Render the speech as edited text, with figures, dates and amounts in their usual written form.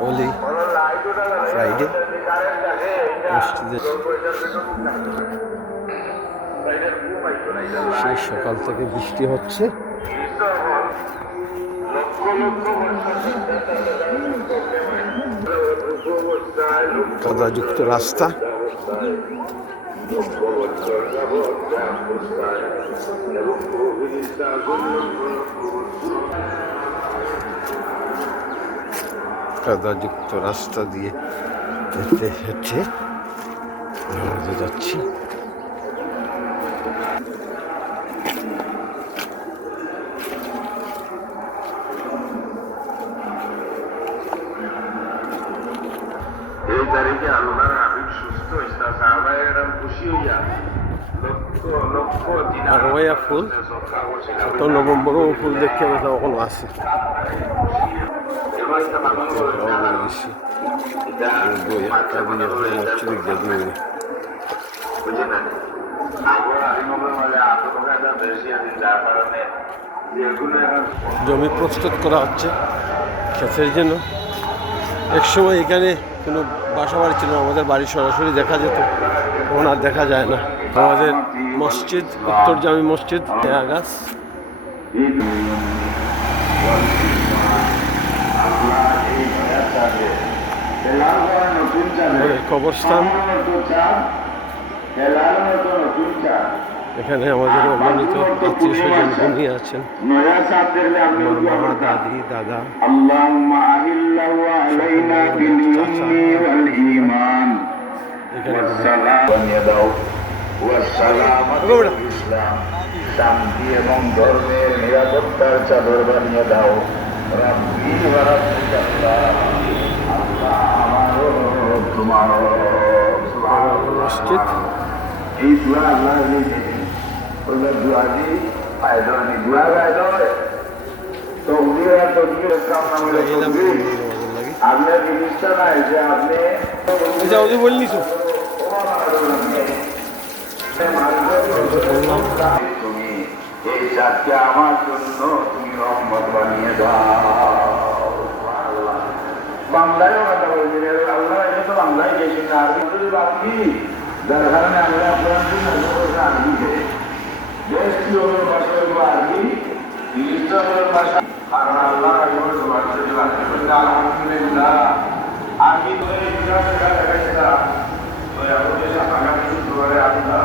Holi Friday মসজিদে সেই সকাল থেকে বৃষ্টি হচ্ছে। কাদাযুক্ত রাস্তা, কাদাযুক্ত রাস্তা দিয়ে হেঁটে হেঁটে আমরা যাচ্ছি। এই তারিখে আল্লাহর হাবিব সুস্থ হয়েছে, সাহাবায়েরা খুশি হইয়া আর ওয়া ফুল তো নভেম্বরও ফুল দেখতে আমরা কখনো আসে জমি প্রস্তুত করা হচ্ছে ক্ষেতের জন্য। একসময় এখানে কোনো বাসা বাড়ি ছিল না, আমাদের বাড়ি সরাসরি দেখা যেত, এখন আর দেখা যায় না। আমাদের মসজিদ উত্তর জামি মসজিদ গাছ, কবরস্থান, এখানে আমাদের অগণিত আত্মীয় স্বজন ঘুমিয়ে আছেন, মা, দাদি, দাদা, শান্তি এবং ধর্মের নিরাপত্তার চাদর বানিয়ে দাও। মসজিদ এই দোয়া আল্লাহ দোয়া দিয়ে ফায়দা নেই, দোয়া ফায়দা হয় তো আপনার জিনিসটা নাই যে আপনি বললি তো তুমি এই চাঁদকে আমার জন্য তুমি রহমত বানিয়ে দাও। বাংলায় কথা বলছি, আল্লাহ এটা তো বাংলায় গেছি না, আরবি বাকি যার কারণে আমরা আপনার জন্য আরবি দেশ কি হলো ভাষা হইব আরবি, ইংলিশটা হলো ভাষা, কারণ আল্লাহ আলহামদুলিল্লাহ আরবি ধরে ইংরেজি দেখাইছিলাম তো এখন আগামী শুক্রবারে আমরা